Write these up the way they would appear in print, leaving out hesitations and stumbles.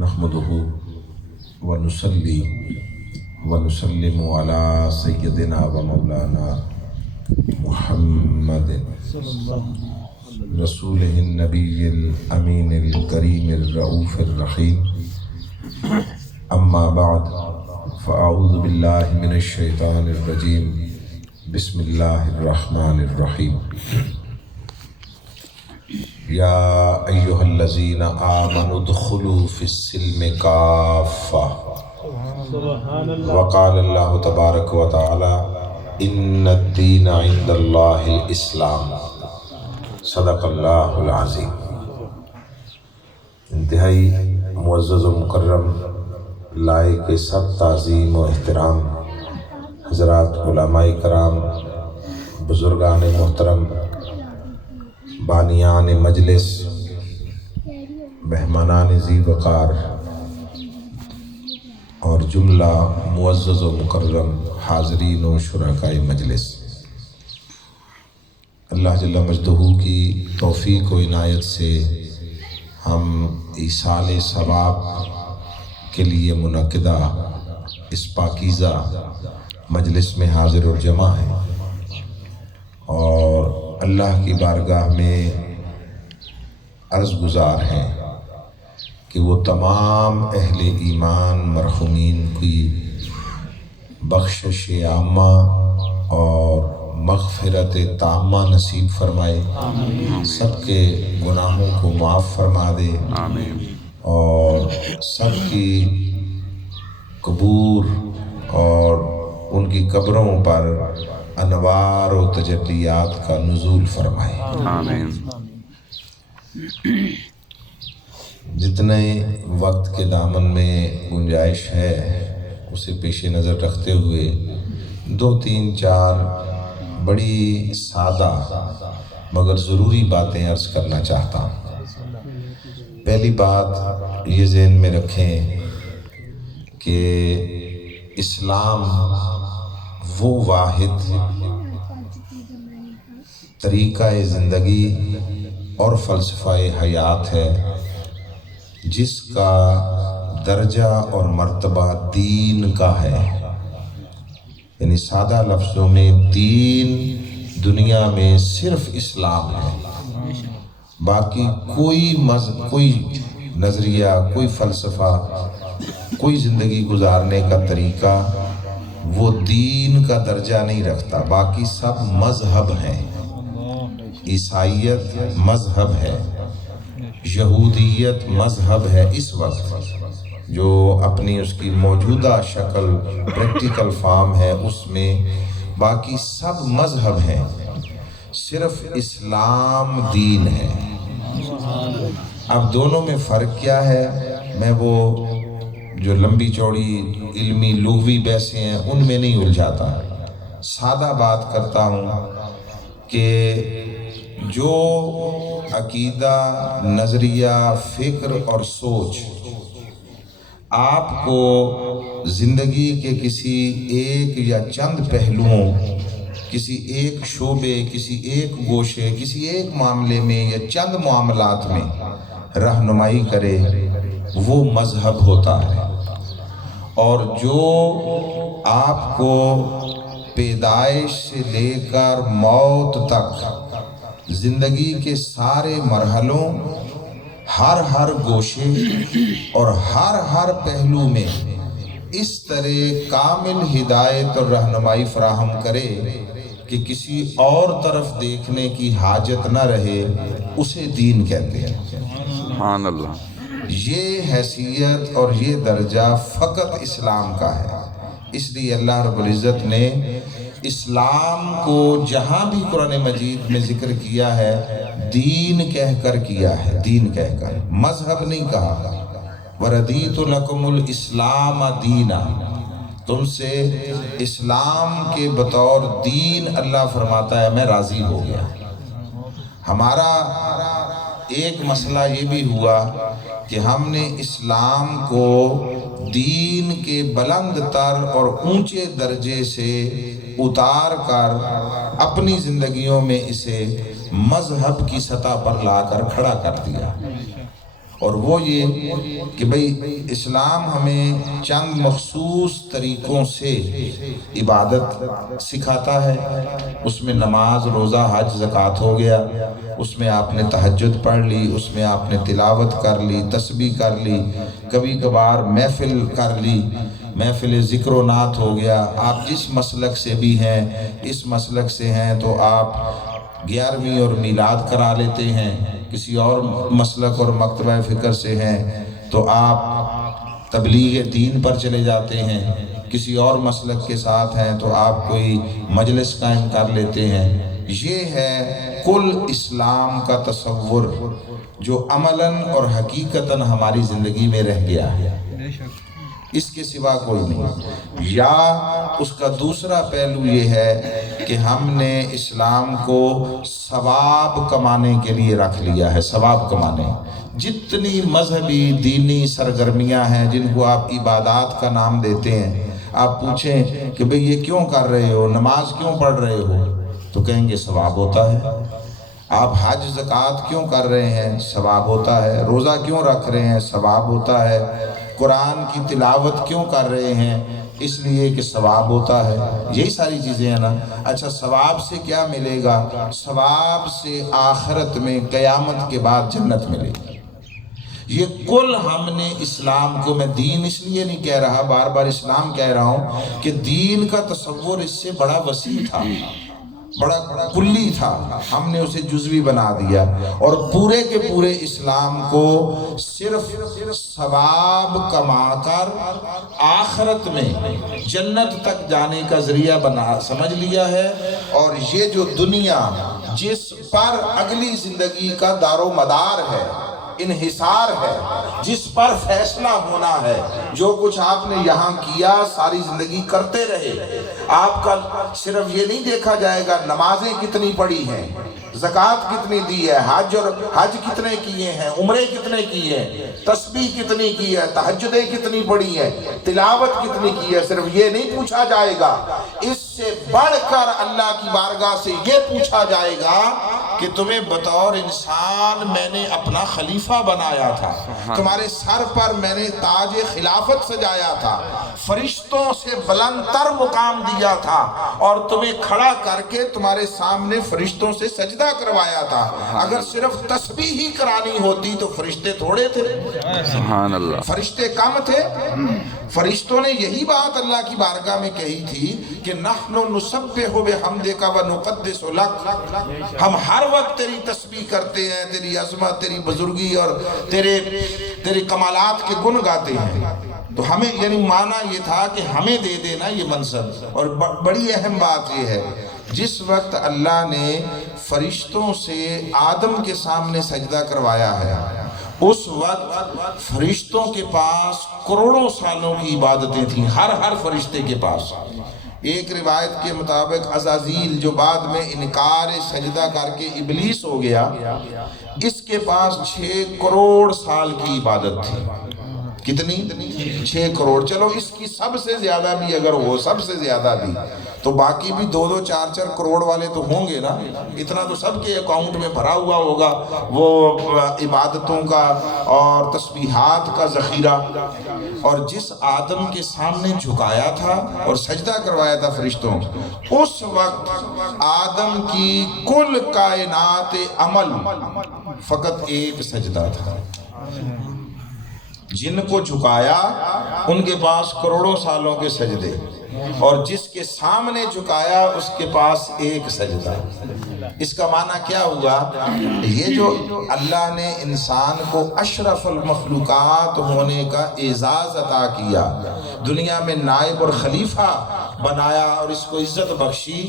نحمدہ ونصلی ونسلم علی سیدنا و مولانا محمد رسولہ النبی الامین الکریم الرؤوف الرحیم. اما بعد فاعوذ باللہ من الشیطان الرجیم. بسم اللہ الرحمن الرحیم. یا ایہا الذین آمنوا ادخلوا فی السلم کافہ. وقال اللہ تبارک و تعالی ان الدین عند اللہ الاسلام. صدق اللہ العظیم. انتہائی معزز و مکرم لائق سب تعظیم و احترام حضرات علماء کرام، بزرگان محترم، بانیان مجلس، مہمانان ذی وقار اور جملہ معزز و مکرم حاضرین و شرکاء مجلس، اللہ جل مجدہ کی توفیق و عنایت سے ہم ایصال ثواب کے لیے منعقدہ اس پاکیزہ مجلس میں حاضر اور جمع ہیں، اور اللہ کی بارگاہ میں عرض گزار ہیں کہ وہ تمام اہل ایمان مرحومین کی بخشش عامہ اور مغفرت تامہ نصیب فرمائے، سب کے گناہوں کو معاف فرما دے، اور سب کی قبور اور ان کی قبروں پر انوار و تجلیات کا نزول فرمائے. آمین. جتنے وقت کے دامن میں گنجائش ہے اسے پیش نظر رکھتے ہوئے 2-3-4 بڑی سادہ مگر ضروری باتیں عرض کرنا چاہتا ہوں. پہلی بات یہ ذہن میں رکھیں کہ اسلام وہ واحد طریقہ زندگی اور فلسفہ حیات ہے جس کا درجہ اور مرتبہ دین کا ہے. یعنی سادہ لفظوں میں دین دنیا میں صرف اسلام ہے، باقی کوئی کوئی نظریہ، کوئی فلسفہ، کوئی زندگی گزارنے کا طریقہ وہ دین کا درجہ نہیں رکھتا. باقی سب مذہب ہیں. عیسائیت مذہب ہے، یہودیت مذہب ہے اس وقت جو اپنی اس کی موجودہ شکل پریکٹیکل فارم ہے اس میں. باقی سب مذہب ہیں، صرف اسلام دین ہے. اب دونوں میں فرق کیا ہے؟ میں وہ جو لمبی چوڑی علمی لغوی بحثیں ہیں ان میں نہیں الجھاتا، سادہ بات کرتا ہوں کہ جو عقیدہ، نظریہ، فکر اور سوچ آپ کو زندگی کے کسی ایک یا چند پہلوؤں، کسی ایک شعبے، کسی ایک گوشے، کسی ایک معاملے میں یا چند معاملات میں رہنمائی کرے وہ مذہب ہوتا ہے. اور جو آپ کو پیدائش سے لے کر موت تک زندگی کے سارے مرحلوں، ہر گوشے اور ہر پہلو میں اس طرح کامل ہدایت اور رہنمائی فراہم کرے کہ کسی اور طرف دیکھنے کی حاجت نہ رہے، اسے دین کہتے ہیں. سبحان اللہ. یہ حیثیت اور یہ درجہ فقط اسلام کا ہے. اس لیے اللہ رب العزت نے اسلام کو جہاں بھی قرآن مجید میں ذکر کیا ہے دین کہہ کر کیا ہے، دین کہہ کر، مذہب نہیں کہا. وَرَضِيتُ لَكُمُ الْإِسْلَامَ دِينًا، تم سے اسلام کے بطور دین اللہ فرماتا ہے میں راضی ہو گیا. ہمارا ایک مسئلہ یہ بھی ہوا کہ ہم نے اسلام کو دین کے بلند تر اور اونچے درجے سے اتار کر اپنی زندگیوں میں اسے مذہب کی سطح پر لا کر کھڑا کر دیا. اور وہ یہ کہ بھئی اسلام ہمیں چند مخصوص طریقوں سے عبادت سکھاتا ہے. اس میں نماز، روزہ، حج، زکوٰۃ ہو گیا. اس میں آپ نے تہجد پڑھ لی، اس میں آپ نے تلاوت کر لی، تسبیح کر لی، کبھی کبھار محفل کر لی، محفل ذکر و نعت ہو گیا. آپ جس مسلک سے بھی ہیں، اس مسلک سے ہیں تو آپ 11ویں اور میلاد کرا لیتے ہیں. کسی اور مسلک اور مکتبہ فکر سے ہیں تو آپ تبلیغ دین پر چلے جاتے ہیں. کسی اور مسلک کے ساتھ ہیں تو آپ کوئی مجلس قائم کر لیتے ہیں. یہ ہے کل اسلام کا تصور جو عملاً اور حقیقتاً ہماری زندگی میں رہ گیا ہے. اس کے سوا کوئی نہیں. یا اس کا دوسرا پہلو یہ ہے کہ ہم نے اسلام کو ثواب کمانے کے لیے رکھ لیا ہے. ثواب کمانے، جتنی مذہبی دینی سرگرمیاں ہیں جن کو آپ عبادات کا نام دیتے ہیں، آپ پوچھیں کہ بھئی یہ کیوں کر رہے ہو، نماز کیوں پڑھ رہے ہو، تو کہیں گے ثواب ہوتا ہے. آپ حج زکوٰۃ کیوں کر رہے ہیں، ثواب ہوتا ہے. روزہ کیوں رکھ رہے ہیں، ثواب ہوتا ہے. قرآن کی تلاوت کیوں کر رہے ہیں، اس لیے کہ ثواب ہوتا ہے. یہی ساری چیزیں ہیں نا. اچھا ثواب سے کیا ملے گا؟ ثواب سے آخرت میں قیامت کے بعد جنت ملے گی. یہ کل ہم نے اسلام کو، میں دین اس لیے نہیں کہہ رہا، بار بار اسلام کہہ رہا ہوں کہ دین کا تصور اس سے بڑا وسیع تھا، بڑا کلی تھا. ہم نے اسے جزوی بنا دیا اور پورے کے پورے اسلام کو صرف ثواب کما کر آخرت میں جنت تک جانے کا ذریعہ سمجھ لیا ہے. اور یہ جو دنیا جس پر اگلی زندگی کا دار و مدار ہے، انحصار ہے، جس پر فیصلہ ہونا ہے، جو کچھ آپ نے یہاں کیا ساری زندگی کرتے رہے. آپ کا صرف یہ نہیں دیکھا جائے گا نمازیں کتنی پڑھی ہیں، زکوٰۃ کتنی دی ہے، حج کتنے کیے ہیں، عمرے کتنے کیے ہیں، تسبیح کتنی کی ہے، تہجدیں کتنی پڑھی ہے، تلاوت کتنی کی ہے. صرف یہ نہیں پوچھا جائے گا، اس سے بڑھ کر اللہ کی بارگاہ سے یہ پوچھا جائے گا کہ تمہیں بطور انسان میں نے اپنا خلیفہ بنایا تھا، تمہارے سر پر میں نے تاج خلافت سجایا تھا، فرشتوں سے بلند تر مقام دیا تھا، اور تمہیں کھڑا کر کے تمہارے سامنے فرشتوں سے سجدہ کروایا تھا. اگر صرف تسبیح ہی کرانی ہوتی تو فرشتے تھوڑے تھے، سبحان اللہ، فرشتے کم تھے. فرشتوں نے یہی بات اللہ کی بارگاہ میں کہی تھی کہ نحن نسبح بحمدک ونقدس لک، ہم ہر وقت تیری تسبیح کرتے ہیں، تیری عظمت، تیری بزرگی اور تیرے کمالات کے گن گاتے ہیں. تو ہمیں یعنی معنی یہ تھا کہ ہمیں دے دینا یہ منصب. اور بڑی اہم بات یہ ہے، جس وقت اللہ نے فرشتوں سے آدم کے سامنے سجدہ کروایا ہے، اس وقت فرشتوں کے پاس کروڑوں سالوں کی عبادتیں تھیں، ہر فرشتے کے پاس. ایک روایت کے مطابق عزازیل جو بعد میں انکار سجدہ کر کے ابلیس ہو گیا، اس کے پاس 6 کروڑ سال کی عبادت تھی. کتنی؟ 6 کروڑ. چلو اس کی سب سے زیادہ بھی اگر ہو، سب سے زیادہ بھی، تو باقی بھی 2-2, 4-4 کروڑ والے تو ہوں گے نا. اتنا تو سب کے اکاؤنٹ میں بھرا ہوا ہوگا وہ عبادتوں کا اور تسبیحات کا ذخیرہ. اور جس آدم کے سامنے جھکایا تھا اور سجدہ کروایا تھا فرشتوں، اس وقت آدم کی کل کائنات عمل فقط ایک سجدہ تھا. جن کو جھکایا ان کے پاس کروڑوں سالوں کے سجدے، اور جس کے سامنے جھکایا اس کے پاس ایک سجدہ. اس کا معنی کیا ہوا؟ یہ جو اللہ نے انسان کو اشرف المخلوقات ہونے کا اعزاز عطا کیا، دنیا میں نائب اور خلیفہ بنایا اور اس کو عزت بخشی،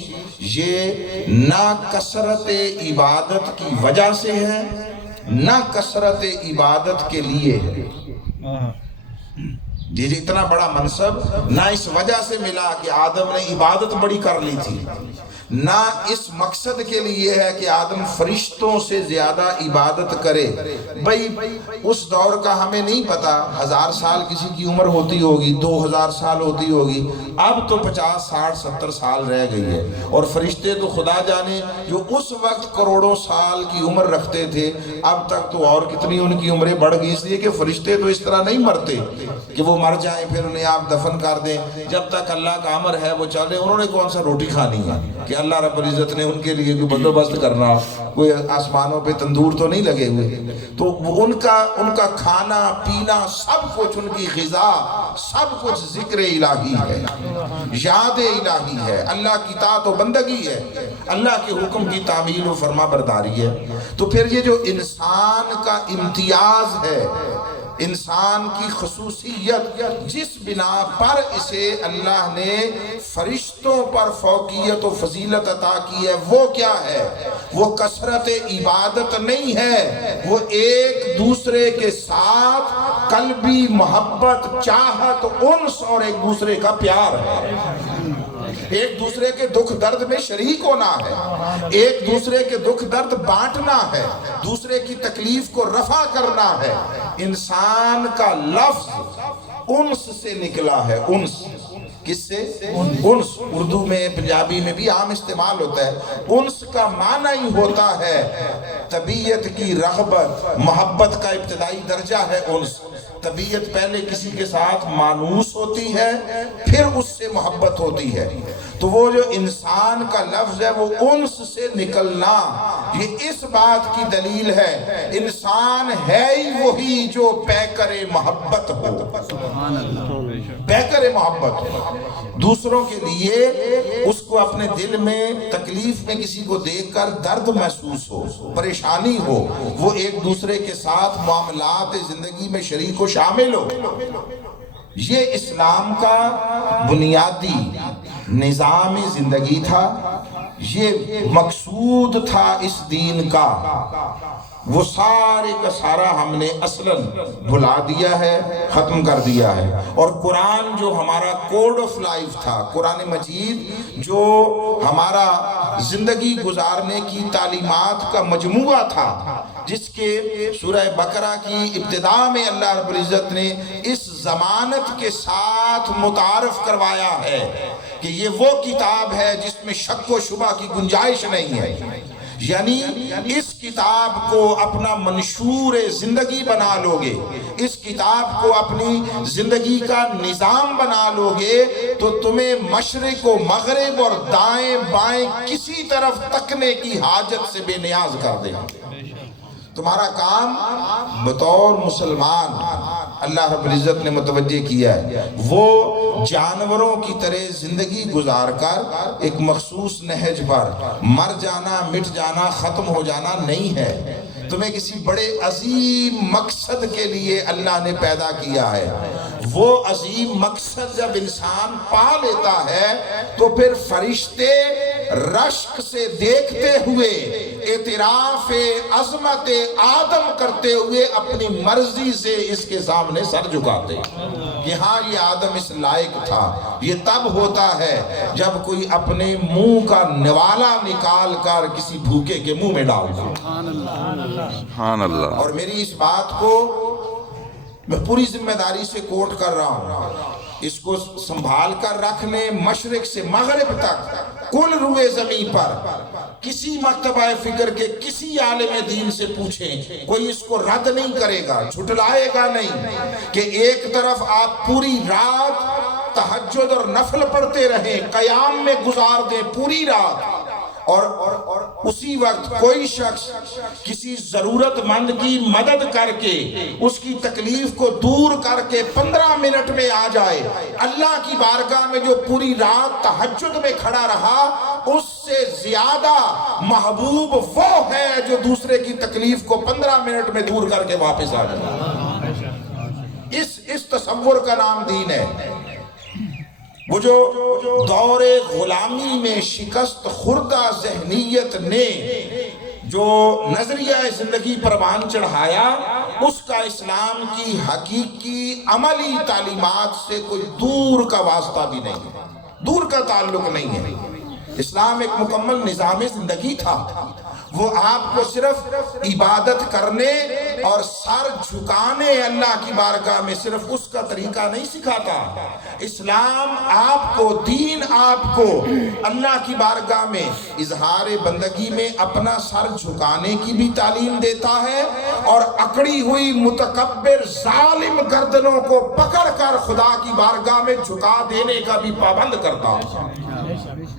یہ نہ کثرت عبادت کی وجہ سے ہے، نہ کثرت عبادت کے لیے ہے. یہ اتنا بڑا منصب نہ اس وجہ سے ملا کہ آدم نے عبادت بڑی کر لی تھی، نہ اس مقصد کے لیے ہے کہ آدم فرشتوں سے زیادہ عبادت کرے۔ بھئی اس دور کا ہمیں نہیں پتا، 1000 سال کسی کی عمر ہوتی ہوگی، 2000 سال ہوتی ہوگی، اب تو 50 60 70 سال رہ گئی ہے، اور فرشتے تو خدا جانے جو اس وقت کروڑوں سال کی عمر رکھتے تھے، اب تک تو اور کتنی ان کی عمریں بڑھ گئی، اس لیے کہ فرشتے تو اس طرح نہیں مرتے کہ وہ مر جائیں پھر انہیں آپ دفن کر دیں، جب تک اللہ کا امر ہے وہ چلے۔ انہوں نے کون سا روٹی کھانی ہے کہ اللہ رب العزت نے ان کے لیے کوئی بندوبست کرنا، کوئی آسمانوں پہ تندور تو نہیں لگے ہوئے، تو ان کا کھانا پینا سب کچھ، ان کی غذا سب کچھ ذکر الہی ہے، یاد الہی ہے، اللہ کی طاعت و بندگی ہے، اللہ کے حکم کی تعمیل و فرما برداری ہے۔ تو پھر یہ جو انسان کا امتیاز ہے، انسان کی خصوصیت، جس بنا پر اسے اللہ نے فرشتوں پر فوقیت و فضیلت عطا کی ہے، وہ کیا ہے؟ وہ کثرت عبادت نہیں ہے، وہ ایک دوسرے کے ساتھ قلبی محبت، چاہت، انس اور ایک دوسرے کا پیار ہے، ایک دوسرے کے دکھ درد میں شریک ہونا ہے، ایک دوسرے کے دکھ درد بانٹنا ہے، دوسرے کی تکلیف کو رفع کرنا ہے۔ انسان کا لفظ انس سے نکلا ہے، انس کس سے؟ انس اردو میں پنجابی میں بھی عام استعمال ہوتا ہے۔ انس کا معنی ہی ہوتا ہے طبیعت کی رغبت، محبت کا ابتدائی درجہ ہے انس۔ طبیعت پہلے کسی کے ساتھ مانوس ہوتی ہے، پھر اس سے محبت ہوتی ہے، تو وہ جو انسان کا لفظ ہے وہ انس سے نکلنا، یہ اس بات کی دلیل ہے انسان ہے ہی وہی جو پیکر محبت ہو، پیکر محبت ہو، دوسروں کے لیے اس کو اپنے دل میں تکلیف میں کسی کو دیکھ کر درد محسوس ہو، پریشانی ہو، وہ ایک دوسرے کے ساتھ معاملات زندگی میں شریک و شامل ہو۔ یہ اسلام کا بنیادی نظام زندگی تھا، یہ مقصود تھا اس دین کا، وہ سارے کا سارا ہم نے اصلاً بھلا دیا ہے، ختم کر دیا ہے۔ اور قرآن جو ہمارا کوڈ آف لائف تھا، قرآن مجید جو ہمارا زندگی گزارنے کی تعلیمات کا مجموعہ تھا، جس کے سورہ بقرہ کی ابتدا میں اللہ رب العزت نے اس ضمانت کے ساتھ متعارف کروایا ہے کہ یہ وہ کتاب ہے جس میں شک و شبہ کی گنجائش نہیں ہے، یعنی اس کتاب کو اپنا منشور زندگی بنا لوگے، اس کتاب کو اپنی زندگی کا نظام بنا لوگے تو تمہیں مشرق و مغرب اور دائیں بائیں کسی طرف تکنے کی حاجت سے بے نیاز کر دے۔ تمہارا کام بطور مسلمان اللہ رب العزت نے متوجہ کیا ہے، وہ جانوروں کی طرح زندگی گزار کر ایک مخصوص نہج پر مر جانا، مٹ جانا، ختم ہو جانا نہیں ہے۔ تمہیں کسی بڑے عظیم مقصد کے لیے اللہ نے پیدا کیا ہے۔ وہ عظیم مقصد جب انسان پا لیتا ہے تو پھر فرشتے رشک سے دیکھتے ہوئے، اعتراف عظمت آدم کرتے ہوئے اپنی مرضی سے اس کے سامنے سر جھکاتے کہ ہاں یہ آدم اس لائق تھا۔ یہ تب ہوتا ہے جب کوئی اپنے منہ کا نوالا نکال کر کسی بھوکے کے منہ میں ڈال دے۔ سبحان اللہ۔ اور میری اس بات کو میں پوری ذمہ داری سے کوٹ کر رہا ہوں، اس کو سنبھال کر رکھنے، مشرق سے مغرب تک کل روئے زمین پر کسی مکتبہ فکر کے کسی عالم دین سے پوچھیں، کوئی اس کو رد نہیں کرے گا، جھٹلائے گا نہیں کہ ایک طرف آپ پوری رات تہجد اور نفل پڑھتے رہیں، قیام میں گزار دیں پوری رات، اور اسی وقت کوئی شخص کسی ضرورت مند کی مدد کر کے اس کی تکلیف کو دور کر کے 15 منٹ میں آ جائے، اللہ کی بارگاہ میں جو پوری رات تہجد میں کھڑا رہا اس سے زیادہ محبوب وہ ہے جو دوسرے کی تکلیف کو 15 منٹ میں دور کر کے واپس آ جائے۔ اس تصور کا نام دین ہے۔ وہ جو دور غلامی میں شکست خوردہ ذہنیت نے جو نظریہ زندگی پروان چڑھایا، اس کا اسلام کی حقیقی عملی تعلیمات سے کوئی دور کا واسطہ بھی نہیں ہے، دور کا تعلق نہیں ہے۔ اسلام ایک مکمل نظام زندگی تھا، وہ آپ کو صرف عبادت کرنے اور سر جھکانے اللہ کی بارگاہ میں صرف اس کا طریقہ نہیں سکھاتا۔ اسلام آپ کو، دین آپ کو اللہ کی بارگاہ میں اظہار بندگی میں اپنا سر جھکانے کی بھی تعلیم دیتا ہے، اور اکڑی ہوئی متکبر ظالم گردنوں کو پکڑ کر خدا کی بارگاہ میں جھکا دینے کا بھی پابند کرتا ہے۔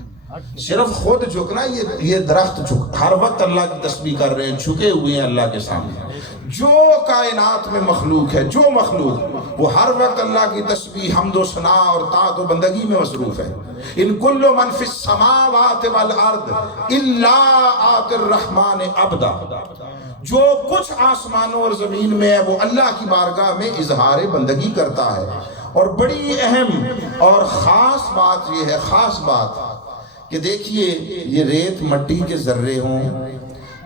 صرف خود جھکنا، یہ درخت ہر وقت اللہ کی تسبیح کر رہے ہیں، جھکے ہوئے ہیں اللہ کے سامنے۔ جو کائنات میں مخلوق ہے، جو مخلوق، وہ ہر وقت اللہ کی تسبیح، حمد و ثنا اور طاعت و بندگی میں مصروف ہے۔ ان کل من فی السماوات والارض الا آتی الرحمن عبدا، جو کچھ آسمانوں اور زمین میں ہے وہ اللہ کی بارگاہ میں اظہار بندگی کرتا ہے۔ اور بڑی اہم اور خاص بات یہ ہے، خاص بات کہ دیکھیے، یہ ریت مٹی کے ذرے ہوں،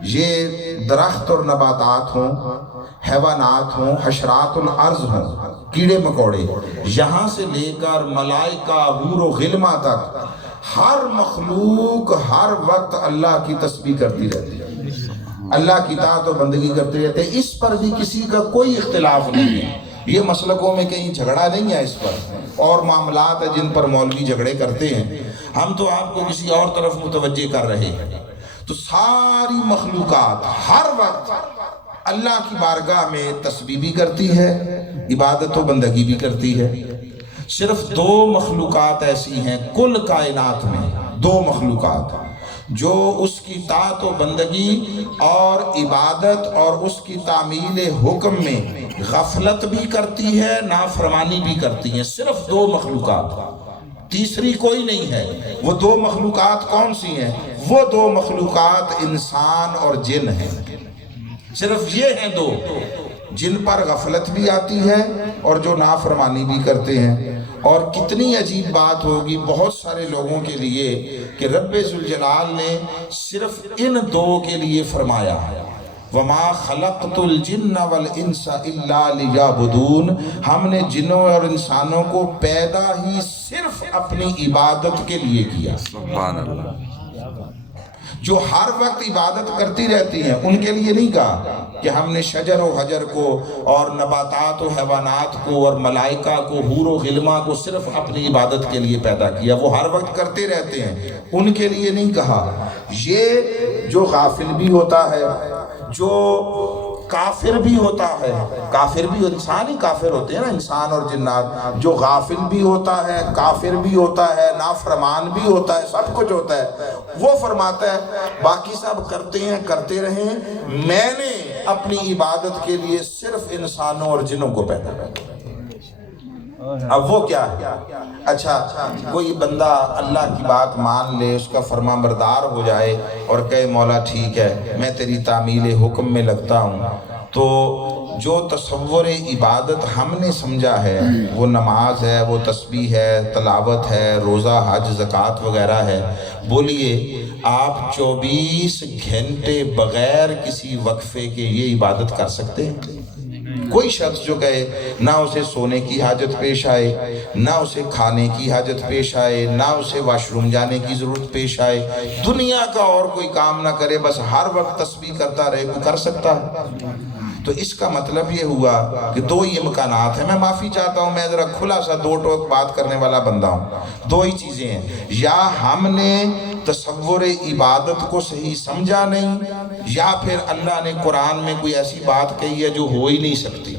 یہ درخت اور نباتات ہوں، حیوانات ہوں، حشرات الارض ہوں، کیڑے مکوڑے، یہاں سے لے کر ملائکہ، حور و غلمہ تک، ہر مخلوق ہر وقت اللہ کی تسبیح کرتی رہتی ہے، اللہ کی اطاعت و بندگی کرتے رہتے ہیں۔ اس پر بھی کسی کا کوئی اختلاف نہیں ہے، یہ مسلکوں میں کہیں جھگڑا نہیں ہے اس پر، اور معاملات ہیں جن پر مولوی جھگڑے کرتے ہیں، ہم تو آپ کو کسی اور طرف متوجہ کر رہے ہیں۔ تو ساری مخلوقات ہر وقت اللہ کی بارگاہ میں تسبیح بھی کرتی ہے، عبادت و بندگی بھی کرتی ہے۔ صرف دو مخلوقات ایسی ہیں کل کائنات میں، دو مخلوقات جو اس کی طاعت و بندگی اور عبادت اور اس کی تعمیل حکم میں غفلت بھی کرتی ہے، نافرمانی بھی کرتی ہیں، صرف دو مخلوقات، تیسری کوئی نہیں ہے۔ وہ دو مخلوقات کون سی ہیں؟ وہ دو مخلوقات انسان اور جن ہیں، صرف یہ ہیں دو، جن پر غفلت بھی آتی ہے اور جو نافرمانی بھی کرتے ہیں۔ اور کتنی عجیب بات ہوگی بہت سارے لوگوں کے لیے کہ رب ذوالجلال نے صرف ان دو کے لیے فرمایا، وَمَا خَلَقْتُ الْجِنَّ وَالْإِنسَ إِلَّا لِيَعْبُدُونَ، ہم نے جنوں اور انسانوں کو پیدا ہی صرف اپنی عبادت کے لیے کیا۔ سبحان اللہ۔ جو ہر وقت عبادت کرتی رہتی ہیں ان کے لیے نہیں کہا کہ ہم نے شجر و حجر کو اور نباتات و حیوانات کو اور ملائکہ کو، حور و غلمہ کو صرف اپنی عبادت کے لیے پیدا کیا، وہ ہر وقت کرتے رہتے ہیں، ان کے لیے نہیں کہا۔ یہ جو غافل بھی ہوتا ہے، جو کافر بھی ہوتا ہے، کافر بھی، انسان ہی کافر ہوتے ہیں نا، انسان اور جنات، جو غافل بھی ہوتا ہے، کافر بھی ہوتا ہے، نافرمان بھی ہوتا ہے، سب کچھ ہوتا ہے، وہ فرماتا ہے باقی سب کرتے ہیں، کرتے رہیں، میں نے اپنی عبادت کے لیے صرف انسانوں اور جنوں کو پیدا کیا۔ اب وہ کیا ہے؟ اچھا، کوئی بندہ اللہ کی بات مان لے، اس کا فرما بردار ہو جائے اور کہے مولا ٹھیک ہے میں تیری تعمیل حکم میں لگتا ہوں، تو جو تصور عبادت ہم نے سمجھا ہے وہ نماز ہے، وہ تسبیح ہے، تلاوت ہے، روزہ، حج، زکوٰۃ وغیرہ ہے، بولیے آپ 24 گھنٹے بغیر کسی وقفے کے یہ عبادت کر سکتے ہیں؟ کوئی شخص جو کہے نہ اسے سونے کی حاجت پیش آئے، نہ اسے کھانے کی حاجت پیش آئے، نہ اسے واش روم جانے کی ضرورت پیش آئے، دنیا کا اور کوئی کام نہ کرے، بس ہر وقت تسبیح کرتا رہے، کوئی کر سکتا ہے؟ تو اس کا مطلب یہ ہوا کہ دو ہی امکانات ہیں۔ میں معافی چاہتا ہوں، میں ذرا کھلا سا دو ٹوک بات کرنے والا بندہ ہوں۔ دو ہی چیزیں ہیں، یا ہم نے تصور عبادت کو صحیح سمجھا نہیں، یا پھر اللہ نے قرآن میں کوئی ایسی بات کہی ہے جو ہو ہی نہیں سکتی۔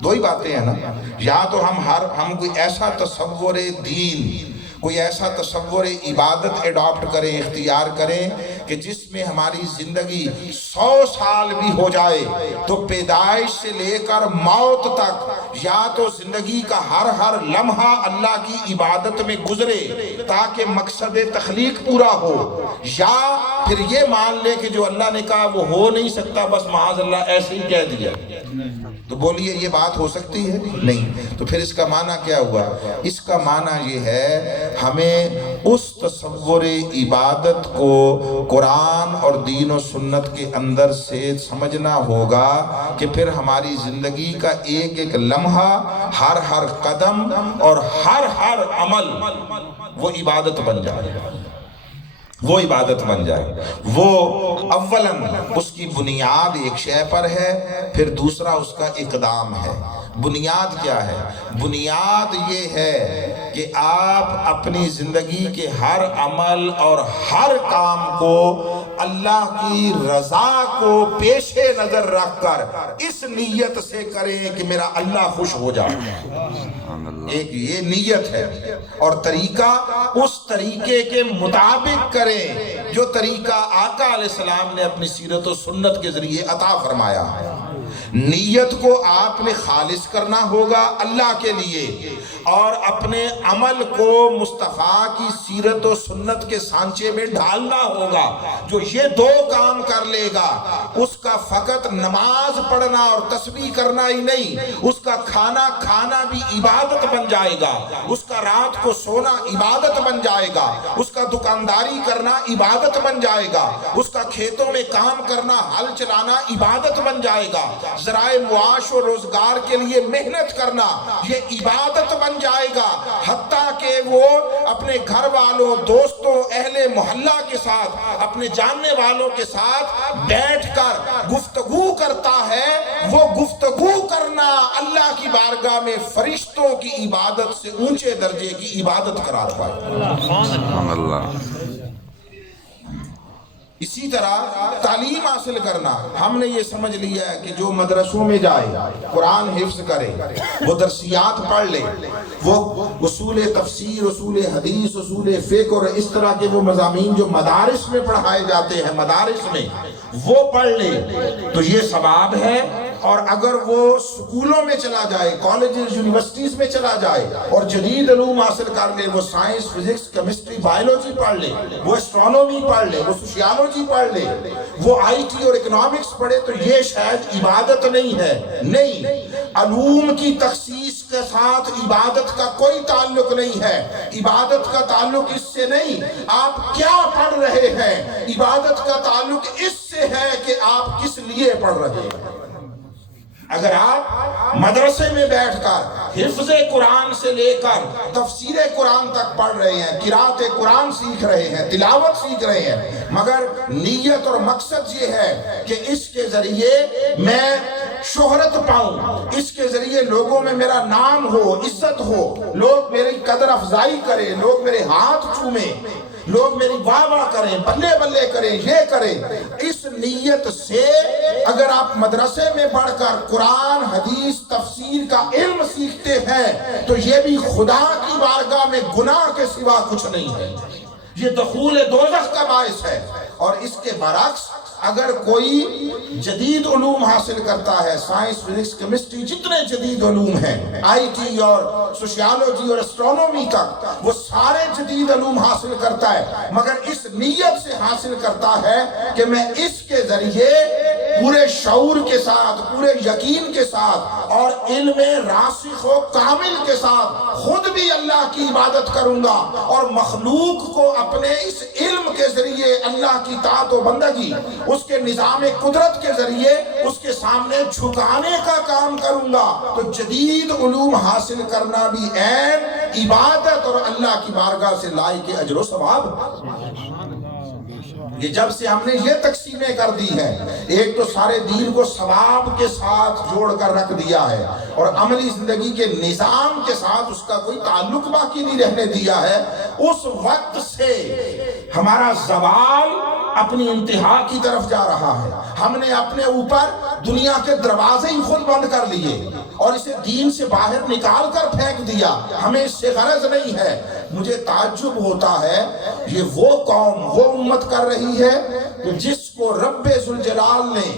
دو ہی باتیں ہیں نا، یا تو ہم کوئی ایسا تصور دین، کوئی ایسا تصور عبادت ایڈاپٹ کریں، اختیار کریں کہ جس میں ہماری زندگی 100 سال بھی ہو جائے تو پیدائش سے لے کر موت تک یا تو زندگی کا ہر لمحہ اللہ کی عبادت میں گزرے تاکہ مقصد تخلیق پورا ہو، یا پھر یہ مان لے کہ جو اللہ نے کہا وہ ہو نہیں سکتا، بس معاذ اللہ ایسے ہی کہہ دیا۔ تو بولیے یہ بات ہو سکتی ہے؟ نہیں۔ تو پھر اس کا معنی کیا ہوا؟ اس کا معنی یہ ہے ہمیں اس تصور عبادت کو قرآن اور دین و سنت کے اندر سے سمجھنا ہوگا کہ پھر ہماری زندگی کا ایک ایک لمحہ، ہر قدم اور ہر عمل وہ عبادت بن جائے۔ وہ عبادت بن جائے۔ وہ اولاً اس کی بنیاد ایک شے پر ہے، پھر دوسرا اس کا اقدام ہے۔ بنیاد کیا ہے؟ بنیاد یہ ہے کہ آپ اپنی زندگی کے ہر عمل اور ہر کام کو اللہ کی رضا کو پیش نظر رکھ کر اس نیت سے کریں کہ میرا اللہ خوش ہو جائے۔ ایک یہ نیت ہے، اور طریقہ اس طریقے کے مطابق کریں جو طریقہ آقا علیہ السلام نے اپنی سیرت و سنت کے ذریعے عطا فرمایا ہے۔ نیت کو آپ نے خالص کرنا ہوگا اللہ کے لیے، اور اپنے عمل کو مصطفیٰ کی سیرت و سنت کے سانچے میں ڈھالنا ہوگا۔ جو یہ دو کام کر لے گا، اس کا فقط نماز پڑھنا اور تسبیح کرنا ہی نہیں، اس کا کھانا کھانا بھی عبادت بن جائے گا، اس کا رات کو سونا عبادت بن جائے گا، اس کا دکانداری کرنا عبادت بن جائے گا، اس کا کھیتوں میں کام کرنا، ہل چلانا عبادت بن جائے گا، ذرائع معاش و روزگار کے لیے محنت کرنا یہ عبادت بن جائے گا، حتیٰ کہ وہ اپنے گھر والوں، دوستوں، اہل محلہ کے ساتھ، اپنے جاننے والوں کے ساتھ بیٹھ کر گفتگو کرتا ہے، وہ گفتگو کرنا اللہ کی بارگاہ میں فرشتوں کی عبادت سے اونچے درجے کی عبادت قرار پائے۔ اللہ۔ اسی طرح تعلیم حاصل کرنا، ہم نے یہ سمجھ لیا ہے کہ جو مدرسوں میں جائے، قرآن حفظ کرے، وہ درسیات پڑھ لے، وہ اصول تفسیر، اصول حدیث، اصول فقہ اور اس طرح کے وہ مضامین جو مدارس میں پڑھائے جاتے ہیں، مدارس میں وہ پڑھ لے تو یہ ثواب ہے۔ اور اگر وہ سکولوں میں چلا جائے، کالجز، یونیورسٹیز میں چلا جائے اور جدید علوم حاصل کر لے، وہ سائنس، فزکس، کیمسٹری، بائیولوجی پڑھ لے، وہ اسٹرانومی پڑھ لے، وہ سوشیالوجی پڑھ لے، وہ آئی ٹی اور اکنامکس پڑھے، تو یہ شاید عبادت نہیں ہے۔ نہیں، علوم کی تخصیص کے ساتھ عبادت کا کوئی تعلق نہیں ہے۔ عبادت کا تعلق اس سے نہیں آپ کیا پڑھ رہے ہیں، عبادت کا تعلق اس سے ہے کہ آپ کس لیے پڑھ رہے ہیں۔ اگر آپ مدرسے میں بیٹھ کر حفظ قرآن سے لے کر تفسیر قرآن تک پڑھ رہے ہیں، قرأت قرآن سیکھ رہے ہیں، تلاوت سیکھ رہے ہیں، مگر نیت اور مقصد یہ ہے کہ اس کے ذریعے میں شہرت پاؤں، اس کے ذریعے لوگوں میں میرا نام ہو، عزت ہو، لوگ میری قدر افزائی کریں، لوگ میرے ہاتھ چومیں، لوگ میری واہ واہ کریں، بلے بلے کریں، یہ کریں، اس نیت سے اگر آپ مدرسے میں پڑھ کر قرآن، حدیث، تفسیر کا علم سیکھتے ہیں تو یہ بھی خدا کی بارگاہ میں گناہ کے سوا کچھ نہیں ہے، یہ دخول دوزخ کا باعث ہے۔ اور اس کے برعکس اگر کوئی جدید علوم حاصل کرتا ہے، سائنس، فزکس، کیمسٹری، جتنے جدید علوم ہیں، آئی ٹی اور سوشیالوجی اور اسٹرانومی تک، وہ سارے جدید علوم حاصل کرتا ہے، مگر اس نیت سے حاصل کرتا ہے کہ میں اس کے ذریعے پورے شعور کے ساتھ، پورے یقین کے ساتھ اور علم راسخ و کامل کے ساتھ خود بھی اللہ کی عبادت کروں گا، اور مخلوق کو اپنے اس علم کے ذریعے اللہ کی طاعت و بندگی، اس کے نظام قدرت کے ذریعے اس کے سامنے جھکانے کا کام کروں گا۔ تو جدید علوم حاصل کرنا بھی عین عبادت اور اللہ کی بارگاہ سے لائق اجر و ثواب۔ یہ جب سے ہم نے یہ تقسیمیں کر دی ہیں، ایک تو سارے دین کو ثواب کے ساتھ جوڑ کر رکھ دیا ہے، اور عملی زندگی کے نظام کے ساتھ اس کا کوئی تعلق باقی نہیں رہنے دیا ہے، اس وقت سے ہمارا زوال اپنی انتہا کی طرف جا رہا ہے۔ ہم نے اپنے اوپر دنیا کے دروازے ہی خود بند کر لیے اور اسے دین سے باہر نکال کر پھینک دیا، ہمیں اس سے غرض نہیں ہے۔ مجھے تعجب ہوتا ہے، یہ وہ قوم، وہ امت کر رہی ہے کہ جس کو رب ذوالجلال نے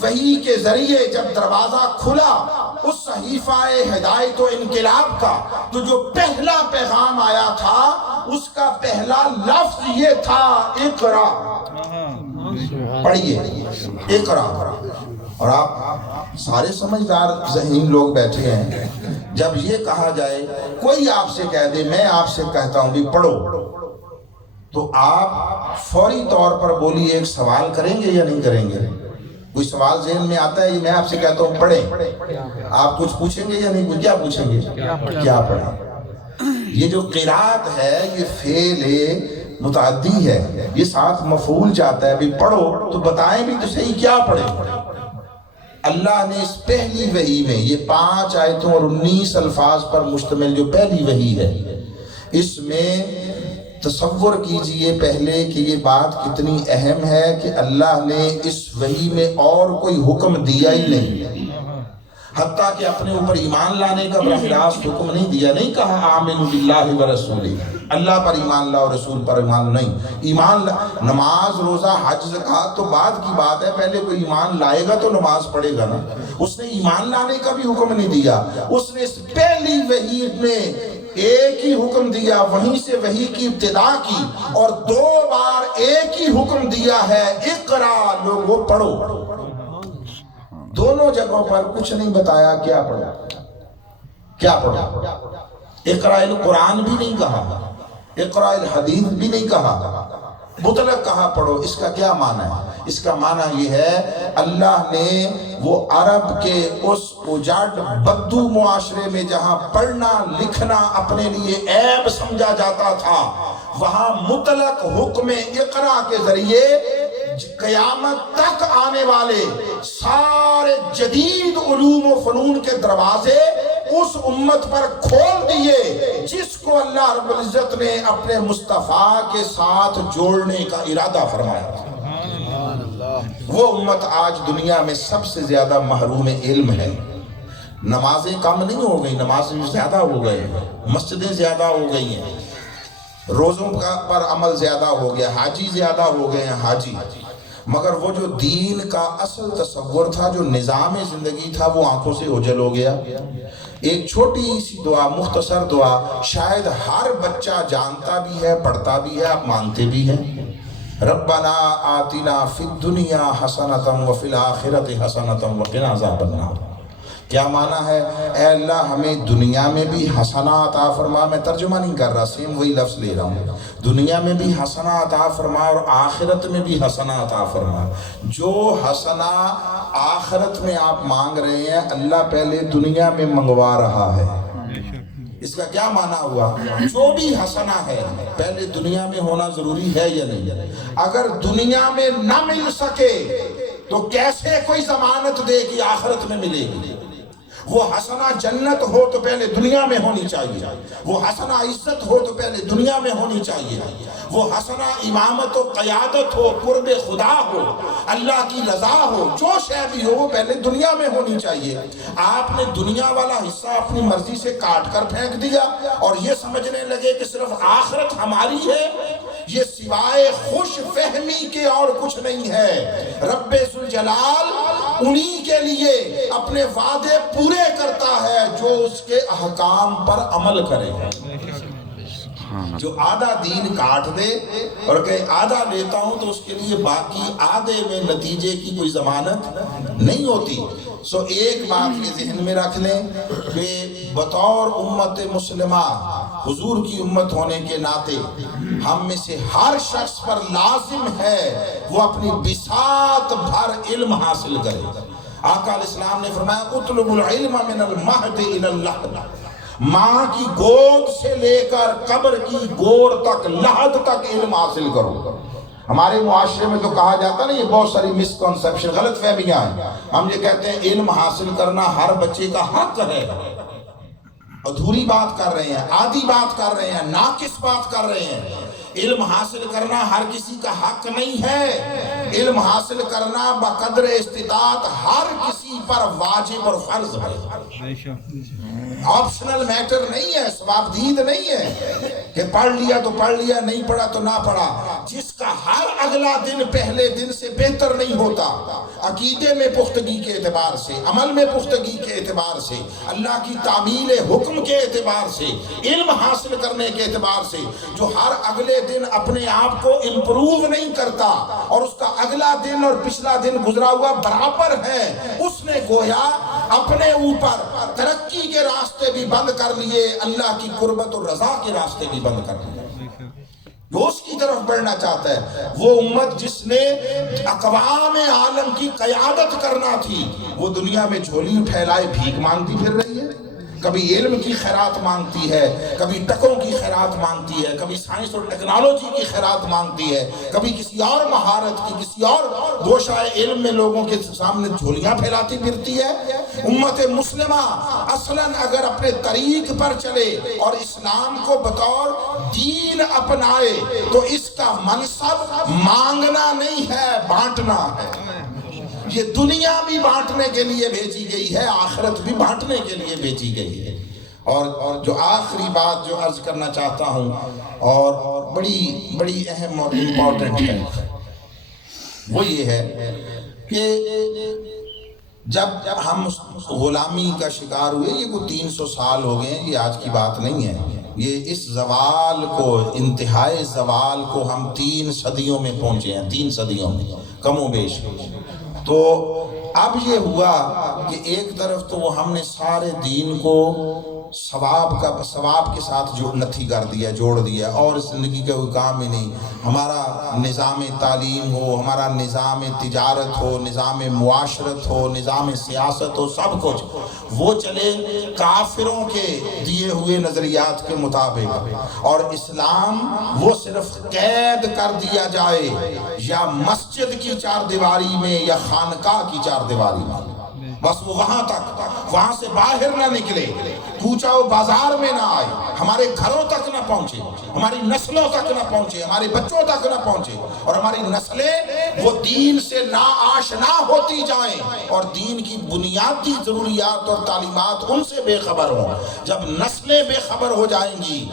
وحی کے ذریعے جب دروازہ کھلا اس صحیفہ ہدایت و انقلاب کا، تو جو پہلا پیغام آیا تھا اس کا پہلا لفظ یہ تھا، اقرا، پڑھیے، اقرا۔ اور آپ سارے سمجھدار ذہین لوگ بیٹھے ہیں، جب یہ کہا جائے، کوئی آپ سے کہہ دے، میں آپ سے کہتا ہوں بھی پڑھو، تو آپ فوری طور پر بولیے ایک سوال کریں گے یا نہیں کریں گے؟ کوئی سوال ذہن میں آتا ہے؟ میں آپ سے کہتا ہوں پڑھیں، آپ کچھ پوچھیں گے یا نہیں؟ کیا پوچھیں گے؟ کیا پڑھیں؟ یہ جو قرات ہے یہ فعل متعدی ہے، یہ ساتھ مفعول چاہتا ہے، بھی پڑھو تو بتائیں بھی تو صحیح کیا پڑھیں۔ اللہ نے اس پہلی وحی میں، یہ 5 آیتوں اور 19 الفاظ پر مشتمل جو پہلی وحی ہے، اس میں تصور کیجئے پہلے کہ یہ بات کتنی اہم ہے کہ اللہ نے اس وحی میں اور کوئی حکم دیا ہی نہیں، حتیٰ کہ اپنے اوپر ایمان لانے کا براہ راست حکم نہیں دیا، نہیں کہا آمنوا باللہ ورسولہ، اللہ پر ایمان لاؤ رسول پر ایمان نہیں، نماز روزہ حج زکوٰۃ تو بعد کی بات ہے، پہلے کوئی ایمان لائے گا تو نماز پڑھے گا نا۔ اس نے ایمان لانے کا بھی حکم نہیں دیا، اس نے اس پہلی وحی میں ایک ہی حکم دیا، وہیں سے وحی کی ابتدا کی، اور 2 بار ایک ہی حکم دیا ہے، اقرا، لوگوں پڑھو۔ دونوں جگہوں پر کچھ نہیں بتایا کیا پڑھو، کیا پڑھو۔ اقرا القرآن بھی نہیں کہا، اقرا الحدیث بھی نہیں کہا، مطلق کہا پڑھو۔ اس کا کیا معنی ہے؟ اس کا معنی یہ ہے اللہ نے وہ عرب کے اس اجاڑ بدو معاشرے میں جہاں پڑھنا لکھنا اپنے لیے عیب سمجھا جاتا تھا، وہاں مطلق حکم اقرا کے ذریعے قیامت تک آنے والے سارے جدید علوم و فنون کے دروازے اس امت پر کھول دیے جس کو اللہ رب العزت نے اپنے مصطفیٰ کے ساتھ جوڑنے کا ارادہ فرمایا۔ وہ امت آج دنیا میں سب سے زیادہ محروم علم ہے۔ نمازیں کم نہیں ہو گئی، نمازیں زیادہ ہو گئے ہیں، مسجدیں زیادہ ہو گئی ہیں، روزوں پر عمل زیادہ ہو گیا، حاجی زیادہ ہو گئے ہیں حاجی، مگر وہ جو دین کا اصل تصور تھا، جو نظام زندگی تھا، وہ آنکھوں سے اوجھل ہو گیا۔ ایک چھوٹی سی دعا، مختصر دعا، شاید ہر بچہ جانتا بھی ہے، پڑھتا بھی ہے، آپ مانتے بھی ہیں، ربنا آتنا فی الدنیا حسنۃ وفی الآخرۃ حسنۃ وقنا عذاب النار۔ کیا معنی ہے؟ اے اللہ ہمیں دنیا میں بھی حسنہ عطا فرما، میں ترجمہ نہیں کر رہا، سیم وہی لفظ لے رہا ہوں، دنیا میں بھی حسنہ عطا فرما اور آخرت میں بھی حسنہ عطا فرما۔ جو حسنہ آخرت میں آپ مانگ رہے ہیں، اللہ پہلے دنیا میں منگوا رہا ہے۔ اس کا کیا معنی ہوا؟ جو بھی حسنہ ہے پہلے دنیا میں ہونا ضروری ہے یا نہیں؟ اگر دنیا میں نہ مل سکے تو کیسے کوئی ضمانت دے کہ آخرت میں ملے گی؟ وہ حسنہ جنت ہو تو پہلے دنیا میں ہونی چاہیے، وہ حسنہ عزت ہو تو پہلے دنیا میں ہونی چاہیے، وہ حسنہ امامت و قیادت ہو، قرب خدا ہو، اللہ کی رضا ہو، جو شے بھی ہو وہ پہلے دنیا میں ہونی چاہیے۔ آپ نے دنیا والا حصہ اپنی مرضی سے کاٹ کر پھینک دیا اور یہ سمجھنے لگے کہ صرف آخرت ہماری ہے، یہ سوائے خوش فہمی کے اور کچھ نہیں ہے۔ رب ذوالجلال انہی کے لیے اپنے وعدے پورے کرتا ہے جو اس کے احکام پر عمل کرے۔ جو آدھا دین کاٹ دے اور کہے آدھا لیتا ہوں تو اس کے لیے باقی آدھے میں نتیجے کی کوئی ضمانت نہیں ہوتی۔ سو ایک بات یہ ذہن میں رکھ لیں کہ بطور امت مسلمہ، حضور کی امت ہونے کے ناطے ہم میں سے ہر شخص پر لازم ہے وہ اپنی بساط بھر علم حاصل کرے۔ آقا علیہ السلام نے فرمایا اطلب العلم من المہد الی اللحد، ماں کی گود سے لے کر قبر کی گور تک، لحد تک علم حاصل کرو۔ ہمارے معاشرے میں تو کہا جاتا نا، یہ بہت ساری مسکنسیپشن، غلط فہمیاں ہیں، ہم یہ کہتے ہیں علم حاصل کرنا ہر بچے کا حق ہے، ادھوری بات کر رہے ہیں، آدھی بات کر رہے ہیں، ناقص بات کر رہے ہیں۔ علم حاصل کرنا ہر کسی کا حق نہیں ہے، علم حاصل کرنا بقدر استطاعت ہر کسی پر واجب اور فرض ہے، آپشنل میٹر نہیں ہے، ثوابدید نہیں ہے کہ پڑھ لیا تو پڑھ لیا، نہیں پڑھا تو نہ پڑھا۔ جس کا ہر اگلا دن پہلے دن سے بہتر نہیں ہوتا، عقیدے میں پختگی کے اعتبار سے، عمل میں پختگی کے اعتبار سے، اللہ کی تعمیل حکم کے اعتبار سے، علم حاصل کرنے کے اعتبار سے، جو ہر اگلے دن اپنے آپ کو امپروو نہیں کرتا اور اس کا اگلا دن اور پچھلا دن گزرا ہوا برابر ہے، اس نے گویا اپنے اوپر ترقی کے راستے بھی بند کر لیے، اللہ کی قربت اور رضا کے راستے بھی بند کر لیے۔ جو اس کی طرف بڑھنا چاہتا ہے، وہ امت جس نے اقوام عالم کی قیادت کرنا تھی، وہ دنیا میں جھولی اٹھائے بھیک مانگتی پھر رہی ہے۔ کبھی علم کی خیرات مانگتی ہے، کبھی ٹکوں کی خیرات مانگتی ہے، کبھی سائنس اور ٹیکنالوجی کی خیرات مانگتی ہے، کبھی کسی اور مہارت کی، کسی اور گوشہ علم میں لوگوں کے سامنے جھولیاں پھیلاتی پھرتی ہے۔ امت مسلمہ اصلاً اگر اپنے طریق پر چلے اور اسلام کو بطور دین اپنائے تو اس کا منصب مانگنا نہیں ہے، بانٹنا ہے۔ یہ دنیا بھی بانٹنے کے لیے بھیجی گئی ہے، آخرت بھی بانٹنے کے لیے بھیجی گئی ہے۔ اور جو آخری بات جو عرض کرنا چاہتا ہوں اور بڑی اہم اور امپورٹنٹ ہے، وہ یہ ہے کہ جب ہم غلامی کا شکار ہوئے، یہ کوئی 300 سال ہو گئے ہیں، یہ آج کی بات نہیں ہے، یہ اس زوال کو، انتہائی زوال کو ہم 3 صدیوں میں پہنچے ہیں، 3 صدیوں میں کم و بیش۔ تو اب یہ ہوا کہ ایک طرف تو وہ ہم نے سارے دین کو ثواب کے ساتھ نتھی کر دیا، جوڑ دیا، اور زندگی کا کوئی کام ہی نہیں۔ ہمارا نظام تعلیم ہو، ہمارا نظام تجارت ہو، نظام معاشرت ہو، نظام سیاست ہو، سب کچھ وہ چلے کافروں کے دیے ہوئے نظریات کے مطابق، اور اسلام وہ صرف قید کر دیا جائے یا مسجد کی 4 دیواری میں یا خانقاہ کی 4 دیواری میں، بس وہ وہاں تک، وہاں سے باہر نہ نکلے، کوچہ و بازار میں نہ آئے، ہمارے گھروں تک نہ پہنچے، ہماری نسلوں تک نہ پہنچے، ہمارے بچوں تک نہ پہنچے، اور ہماری نسلیں وہ دین سے ناآشنا ہوتی جائیں اور دین کی بنیادی ضروریات اور تعلیمات ان سے بے خبر ہوں۔ جب نسلیں بے خبر ہو جائیں گی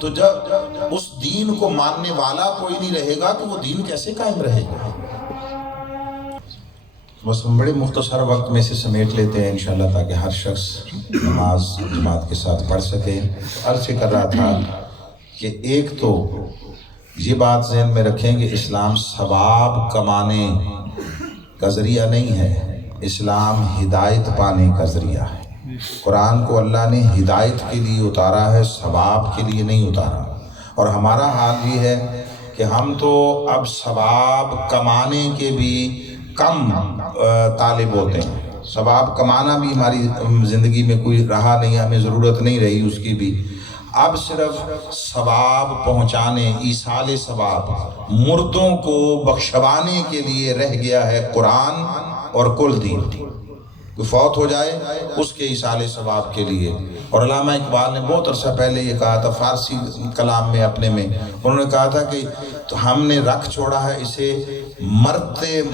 تو جب اس دین کو ماننے والا کوئی نہیں رہے گا تو وہ دین کیسے قائم رہے گا؟ بس ہم بڑے مختصر وقت میں سے سمیٹ لیتے ہیں انشاءاللہ تاکہ ہر شخص نماز جماعت کے ساتھ پڑھ سکے۔ عرض کر رہا تھا کہ ایک تو یہ بات ذہن میں رکھیں کہ اسلام ثواب کمانے کا ذریعہ نہیں ہے، اسلام ہدایت پانے کا ذریعہ ہے۔ قرآن کو اللہ نے ہدایت کے لیے اتارا ہے، ثواب کے لیے نہیں اتارا۔ اور ہمارا حال یہ ہے کہ ہم تو اب ثواب کمانے کے بھی کم طالب ہوتے ہیں، ثواب کمانا بھی ہماری زندگی میں کوئی رہا نہیں، ہمیں ضرورت نہیں رہی اس کی بھی۔ اب صرف ثواب پہنچانے، ایصال ثواب، مردوں کو بخشوانے کے لیے رہ گیا ہے قرآن اور کل دین۔ کوئی فوت ہو جائے اس کے ایصال ثواب کے لیے۔ اور علامہ اقبال نے بہت عرصہ پہلے یہ کہا تھا فارسی کلام میں اپنے میں، انہوں نے کہا تھا کہ تو ہم نے رکھ چھوڑا ہے اسے،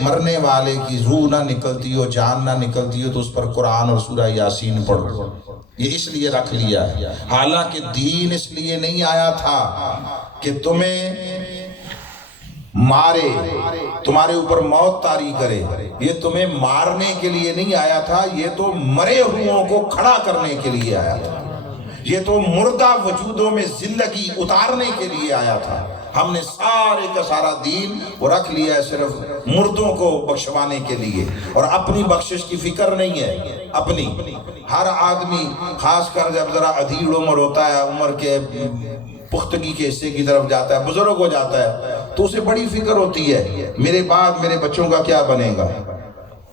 مرنے والے کی روح نہ نکلتی ہو، جان نہ نکلتی ہو تو اس پر قرآن اور سورہ یاسین پڑھو، یہ اس لیے رکھ لیا ہے۔ حالانکہ دین اس لیے نہیں آیا تھا کہ تمہیں مارے، تمہارے اوپر موت طاری کرے، یہ تمہیں مارنے کے لیے نہیں آیا تھا، یہ تو مرے ہوئوں کو کھڑا کرنے کے لیے آیا تھا، یہ تو مردہ وجودوں میں زندگی اتارنے کے لیے آیا تھا۔ ہم نے سارے کا سارا دین وہ رکھ لیا ہے صرف مردوں کو بخشوانے کے لیے، اور اپنی بخشش کی فکر نہیں ہے۔ اپنی ہر آدمی، خاص کر جب ذرا ادھیڑ عمر ہوتا ہے، عمر کے پختگی کے حصے کی طرف جاتا ہے، بزرگ ہو جاتا ہے، تو اسے بڑی فکر ہوتی ہے میرے بعد میرے بچوں کا کیا بنے گا۔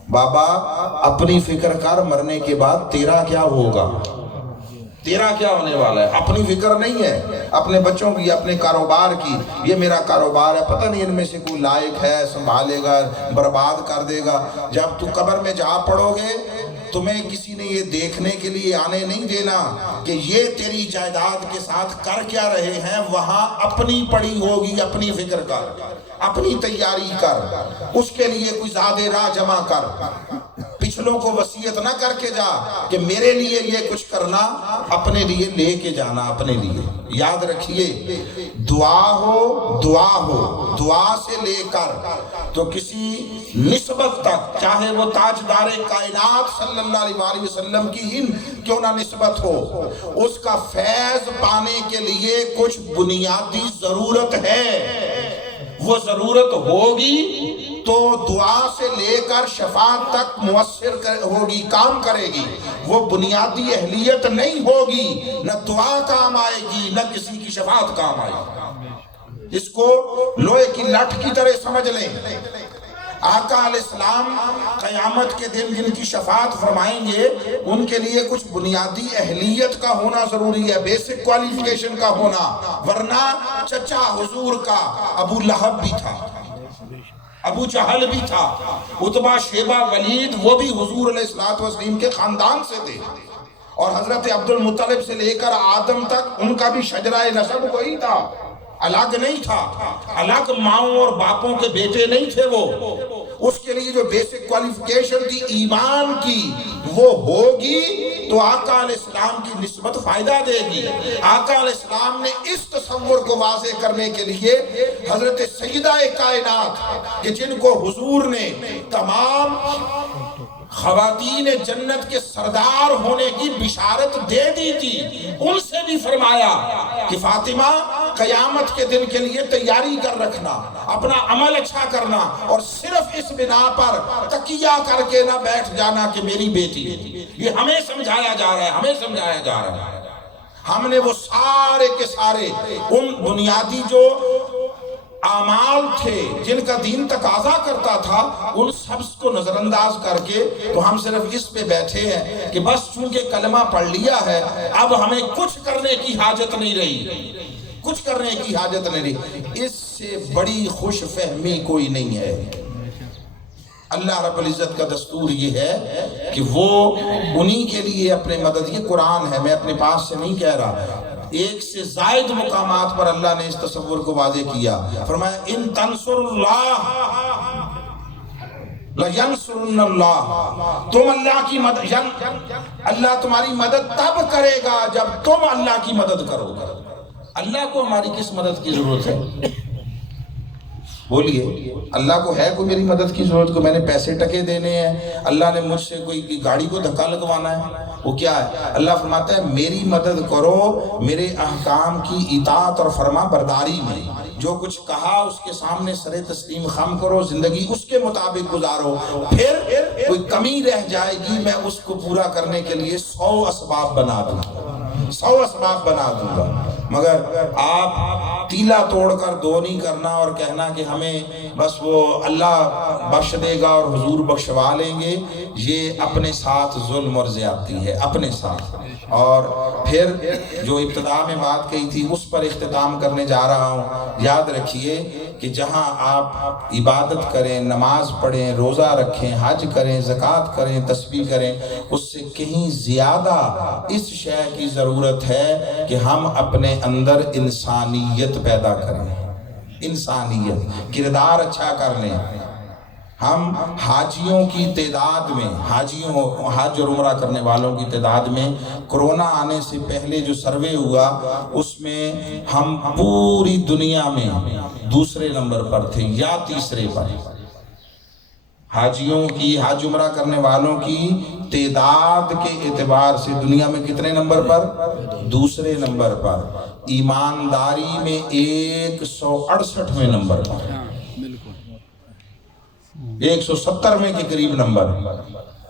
بابا اپنی فکر کر، مرنے کے بعد تیرا کیا ہوگا، تیرا کیا ہونے والا ہے۔ اپنی فکر نہیں ہے، اپنے بچوں کی، اپنے کاروبار کی، یہ میرا کاروبار ہے، پتہ نہیں ان میں سے کوئی لائق ہے، سنبھالے گا، برباد کر دے گا۔ جب تو قبر میں جا پڑو گے تمہیں کسی نے یہ دیکھنے کے لیے آنے نہیں دینا کہ یہ تیری جائیداد کے ساتھ کر کیا رہے ہیں، وہاں اپنی پڑی ہوگی، اپنی فکر کر، اپنی تیاری کر، اس کے لیے کوئی زیادہ راہ جمع کر، پچھلوں کو وصیت نہ کر کے جا کہ میرے لیے یہ کچھ کرنا، اپنے لیے لے کے جانا، اپنے لیے۔ یاد رکھیے دعا ہو، دعا سے لے کر تو کسی نسبت تک، چاہے وہ تاجدار کائنات صلی اللہ علیہ وسلم کی ہی کیوں نہ نسبت ہو، اس کا فیض پانے کے لیے کچھ بنیادی ضرورت ہے۔ وہ ضرورت ہوگی تو دعا سے لے کر شفاعت تک مؤثر ہوگی، کام کرے گی۔ وہ بنیادی اہلیت نہیں ہوگی، نہ دعا کام آئے گی، نہ کسی کی شفاعت کام آئے گی۔ اس کو لوہے کی لٹ کی طرح سمجھ لیں۔ آقا علیہ السلام قیامت کے دن جن کی شفاعت فرمائیں گے ان کے لیے کچھ بنیادی اہلیت کا ہونا ضروری ہے، بیسک کوالیفیکیشن کا ہونا، ورنہ چچا حضور کا ابو لہب بھی تھا، ابو جہل بھی تھا، عتبہ شیبہ ولید وہ بھی حضور علیہ السلام کے خاندان سے تھے، اور حضرت عبد المطلب سے لے کر آدم تک ان کا بھی شجرہ نسب وہی تھا، الگ نہیں تھا، الگ ماؤں اور باپوں کے بیٹے نہیں تھے وہ۔ اس کے لیے جو بیسک کوالیفیکیشن تھی ایمان کی وہ ہوگی تو آقا علیہ السلام کی نسبت فائدہ دے گی۔ آقا علیہ السلام نے اس تصور کو واضح کرنے کے لیے حضرت سیدہ کائنات کہ جن کو حضور نے تمام خواتین جنت کے سردار ہونے کی بشارت دے دی تھی، ان سے بھی فرمایا کہ فاطمہ قیامت کے دن کے لیے تیاری کر رکھنا، اپنا عمل اچھا کرنا، اور صرف اس بنا پر تکیہ کر کے نہ بیٹھ جانا کہ میری بیٹی ہے۔ یہ ہمیں سمجھایا جا رہا ہے، ہمیں سمجھایا جا رہا ہے۔ ہم نے وہ سارے کے سارے ان بنیادی جو اعمال تھے جن کا دین تقاضا کرتا تھا ان سب کو نظر انداز کر کے تو ہم صرف اس پہ بیٹھے ہیں کہ بس چونکہ کلمہ پڑھ لیا ہے اب ہمیں کچھ کرنے کی حاجت نہیں رہی، کچھ کرنے کی حاجت نہیں رہی۔ اس سے بڑی خوش فہمی کوئی نہیں ہے۔ اللہ رب العزت کا دستور یہ ہے کہ وہ انہی کے لیے اپنے مدد، یہ قرآن ہے، میں اپنے پاس سے نہیں کہہ رہا، ایک سے زائد مقامات پر اللہ نے اس تصور کو واضح کیا، فرمایا ان تنصر اللہ لَيَنْصُرُنَّ اللَّهِ، تم اللہ کی مدد، اللہ تمہاری مدد تب کرے گا جب تم اللہ کی مدد کرو گے۔ اللہ کو ہماری کس مدد کی ضرورت ہے؟ بولیے، اللہ کو ہے کوئی میری مدد کی ضرورت؟ کو میں نے پیسے ٹکے دینے ہیں، اللہ نے مجھ سے کوئی گاڑی کو دھکا لگوانا ہے، وہ کیا ہے؟ اللہ فرماتا ہے میری مدد کرو میرے احکام کی اطاعت اور فرما برداری میں، جو کچھ کہا اس کے سامنے سر تسلیم خم کرو، زندگی اس کے مطابق گزارو، پھر کوئی کمی رہ جائے گی میں اس کو پورا کرنے کے لیے 100 اسباب بنا دوں گا، 100 اسباب بنا دوں گا۔ مگر آپ تیلا توڑ کر دو نہیں کرنا اور کہنا کہ ہمیں بس وہ اللہ بخش دے گا اور حضور بخشوا لیں گے، یہ اپنے ساتھ ظلم اور زیادتی ہے، اپنے ساتھ۔ اور پھر جو ابتدا میں بات کہی تھی اس پر اختتام کرنے جا رہا ہوں، یاد رکھیے کہ جہاں آپ عبادت کریں، نماز پڑھیں، روزہ رکھیں، حج کریں، زکوٰۃ کریں، تسبیح کریں، اس سے کہیں زیادہ اس شے کی ضرورت ہے کہ ہم اپنے اندر انسانیت پیدا کریں، انسانیت، کردار اچھا کر لیں۔ ہم حاجیوں کی تعداد میں، حج اور عمرہ کرنے والوں کی تعداد میں کرونا آنے سے پہلے جو سروے ہوا اس میں ہم پوری دنیا میں دوسرے نمبر پر تھے یا تیسرے پر۔ حاجیوں کی، حج عمرہ کرنے والوں کی تعداد کے اعتبار سے دنیا میں کتنے نمبر پر؟ دوسرے نمبر پر۔ ایمانداری میں 168ویں نمبر پر، 170ویں کے قریب نمبر۔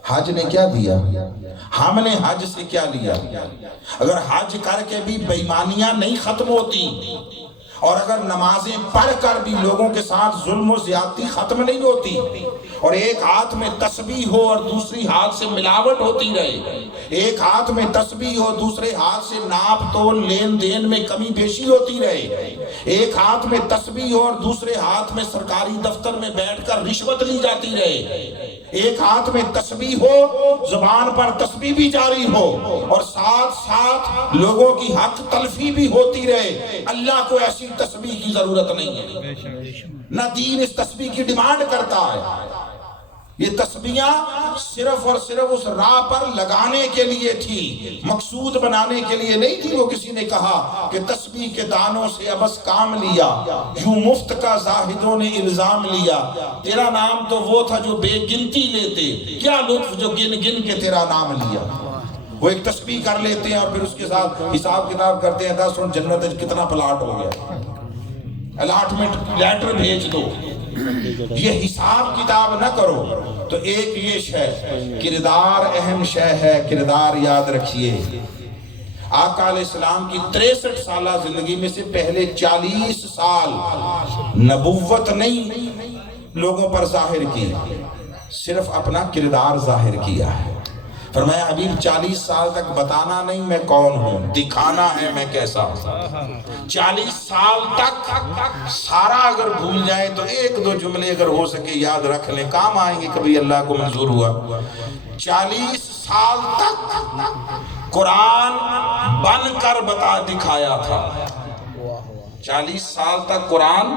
حج نے کیا دیا؟ ہم نے حج سے کیا لیا؟ اگر حج کر کے بھی بےایمانیاں نہیں ختم ہوتی اور اگر نمازیں پڑھ کر بھی لوگوں کے ساتھ ظلم و زیادتی ختم نہیں ہوتی اور ایک ہاتھ میں تسبیح ہو اور دوسری ہاتھ سے ملاوٹ ہوتی رہے، ایک ہاتھ میں تسبیح ہو دوسرے ہاتھ سے ناپ تول لین دین میں کمی بیشی ہوتی رہے، ایک ہاتھ میں تسبیح ہو اور دوسرے ہاتھ میں سرکاری دفتر میں بیٹھ کر رشوت لی جاتی رہے، ایک ہاتھ میں تسبیح ہو، زبان پر تسبیح بھی جاری ہو اور ساتھ ساتھ لوگوں کی حق تلفی بھی ہوتی رہے، اللہ کو ایسی تسبیح کی ضرورت نہیں ہے، نہ دین اس تسبیح کی ڈیمانڈ کرتا ہے۔ یہ تسبیحاں صرف اور صرف اس راہ پر لگانے کے لیے تھی، مقصود بنانے کے لیے نہیں تھی۔ وہ کسی نے کہا کہ تسبیح کے دانوں سے ابس کام لیا، یوں مفت کا زاہدوں نے الزام لیا، تیرا نام تو وہ تھا جو بے گنتی لیتے، کیا لطف جو گن گن کے تیرا نام لیا۔ وہ ایک تسبیح کر لیتے ہیں اور پھر اس کے ساتھ حساب کتاب کرتے ہیں، 10 جنت کتنا پلاٹ ہو گیا، الاٹمنٹ لیٹر بھیج دو۔ یہ حساب کتاب نہ کرو۔ تو ایک یہ شے، کردار اہم شے ہے، کردار یاد رکھیے۔ آقا علیہ السلام کی 63 سالہ زندگی میں سے پہلے 40 سال نبوت نہیں، لوگوں پر ظاہر کی، صرف اپنا کردار ظاہر کیا ہے۔ فرمایا حبیب 40 سال تک بتانا نہیں میں کون ہوں، دکھانا ہے میں کیسا ہوں۔ 40 سال تک سارا اگر بھول جائیں تو ایک دو جملے اگر ہو سکے یاد رکھ لیں، کام آئیں گے کبھی اللہ کو منظور ہوا۔ 40 سال تک قرآن بن کر بتا دکھایا تھا، 40 سال تک قرآن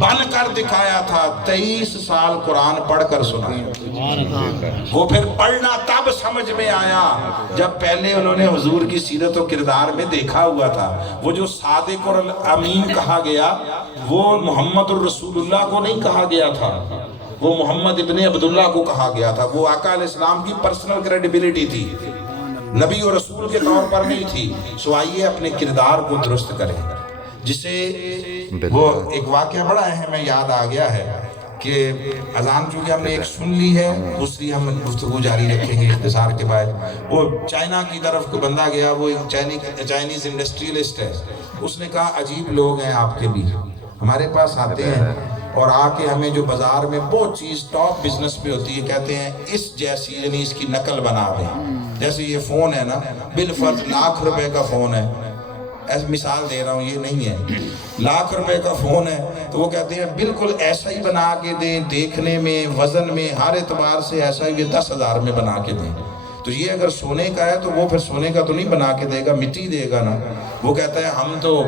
بن کر دکھایا تھا، 23 سال قرآن پڑھ کر سنایا۔ وہ پھر پڑھنا تب سمجھ میں آیا جب پہلے انہوں نے حضور کی سیرت و کردار میں دیکھا ہوا تھا۔ وہ جو صادق اور امین کہا گیا وہ محمد الرسول اللہ کو نہیں کہا گیا تھا، وہ محمد ابن عبداللہ کو کہا گیا تھا۔ وہ آقا علیہ السلام کی پرسنل کریڈیبلٹی تھی، نبی اور رسول کے طور پر نہیں تھی۔ سو آئیے اپنے کردار کو درست کریں، جسے وہ ایک واقعہ بڑا اہم ہے، یاد آ گیا ہے کہ اذان چونکہ ہم نے ایک سن لی ہے، دوسری ہم گفتگو جاری رکھیں گے اختصار کے بعد۔ وہ چائنا کی طرف کو بندہ گیا، وہ ایک چائنیز انڈسٹریلسٹ ہے، اس نے کہا عجیب لوگ ہیں آپ کے بھی، ہمارے پاس آتے ہیں اور آ کے ہمیں جو بازار میں بہت چیز ٹاپ بزنس پہ ہوتی ہے کہتے ہیں اس جیسی، یعنی اس کی نقل بنا دیں، جیسے یہ فون ہے نا، بالفرض لاکھ روپے کا فون ہے، ایسے مثال دے رہا ہوں، یہ نہیں ہے، لاکھ روپے کا فون ہے تو وہ کہتے ہیں بالکل ایسا ہی بنا کے دیں، دیکھنے میں، وزن میں، ہر اعتبار سے ایسا ہی 10,000 میں بنا کے دیں۔ تو یہ اگر سونے کا ہے تو وہ پھر سونے کا تو نہیں بنا کے دے گا، مٹی دے گا نا۔ وہ کہتا ہے ہم تو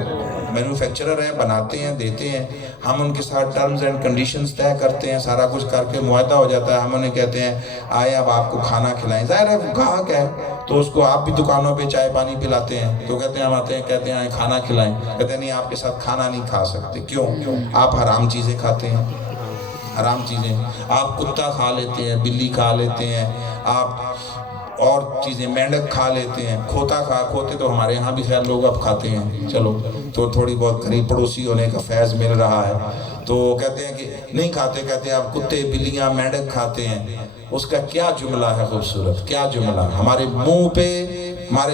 مینوفیکچرر ہیں، بناتے ہیں، دیتے ہیں، ہم ان کے ساتھ ٹرمز اینڈ کنڈیشنز طے کرتے ہیں، سارا کچھ کر کے معاہدہ ہو جاتا ہے، ہم انہیں کہتے ہیں آئے اب آپ کو کھانا کھلائیں، ظاہر ہے وہ گاہک ہے تو اس کو آپ بھی دکانوں پہ چائے پانی پلاتے ہیں، تو کہتے ہیں ہم آتے ہیں، کہتے ہیں آئے کھانا کھلائیں، کہتے ہیں نہیں آپ کے ساتھ کھانا نہیں کھا سکتے۔ کیوں؟ آپ حرام چیزیں کھاتے ہیں، حرام چیزیں، آپ کتا کھا لیتے ہیں، بلی کھا لیتے ہیں، آپ اور چیزیں مینڈک کھا لیتے ہیں، کھوتے تو ہمارے ہاں بھی خیر لوگ اب کھاتے ہیں، چلو تو تھوڑی بہت قریب پڑوسی ہونے کا فیض مل رہا ہے، تو کہتے ہیں کہ نہیں کھاتے، کہتے ہیں آپ کتے بلیاں مینڈک کھاتے ہیں۔ اس کا کیا جملہ ہے خوبصورت، کیا جملہ، ہمارے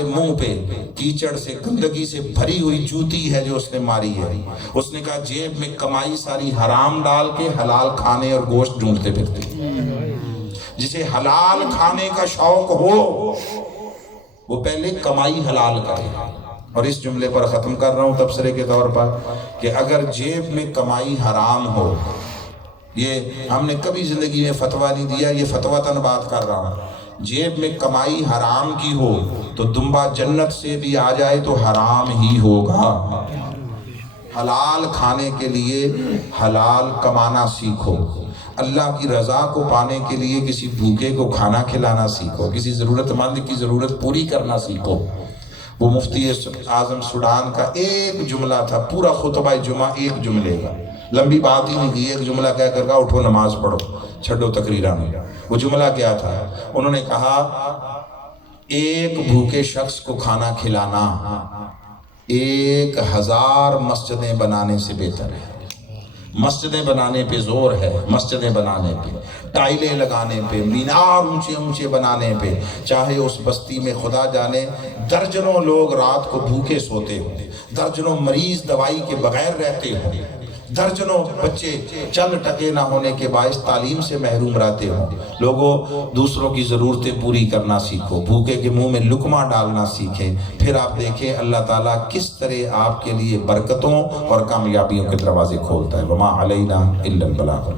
منہ پہ کیچڑ سے، گندگی سے بھری ہوئی جوتی ہے جو اس نے ماری ہے۔ اس نے کہا جیب میں کمائی ساری حرام ڈال کے حلال کھانے اور گوشت ڈھونڈتے پھرتے۔ جسے حلال کھانے کا شوق ہو وہ پہلے کمائی حلال کرے۔ اور اس جملے پر ختم کر رہا ہوں تبصرے کے طور پر کہ اگر جیب میں کمائی حرام ہو، یہ ہم نے کبھی زندگی میں فتویٰ نہیں دیا، یہ فتویٰ بات کر رہا ہوں، جیب میں کمائی حرام کی ہو تو دمبا جنت سے بھی آ جائے تو حرام ہی ہوگا۔ حلال کھانے کے لیے حلال کمانا سیکھو، اللہ کی رضا کو پانے کے لیے کسی بھوکے کو کھانا کھلانا سیکھو، کسی ضرورت مند کی ضرورت پوری کرنا سیکھو۔ وہ مفتی اعظم سوڈان کا ایک جملہ تھا، پورا خطبہ جمعہ ایک جملے کا، لمبی بات ہی نہیں کی، ایک جملہ کہہ کر کہا اٹھو نماز پڑھو، چھڈو تقریرہ میں۔ وہ جملہ کیا تھا؟ انہوں نے کہا ایک بھوکے شخص کو کھانا کھلانا 1000 مسجدیں بنانے سے بہتر ہے۔ مسجدیں بنانے پہ زور ہے، مسجدیں بنانے پہ، ٹائلیں لگانے پہ، مینار اونچے اونچے بنانے پہ، چاہے اس بستی میں خدا جانے درجنوں لوگ رات کو بھوکے سوتے ہوں، درجنوں مریض دوائی کے بغیر رہتے ہوں، درجنوں بچے چند ٹکے نہ ہونے کے باعث تعلیم سے محروم رہتے ہوں۔ لوگوں دوسروں کی ضرورتیں پوری کرنا سیکھو، بھوکے کے منہ میں لقمہ ڈالنا سیکھیں، پھر آپ دیکھیں اللہ تعالیٰ کس طرح آپ کے لیے برکتوں اور کامیابیوں کے دروازے کھولتا ہے۔ وما علینا الا البلاغ۔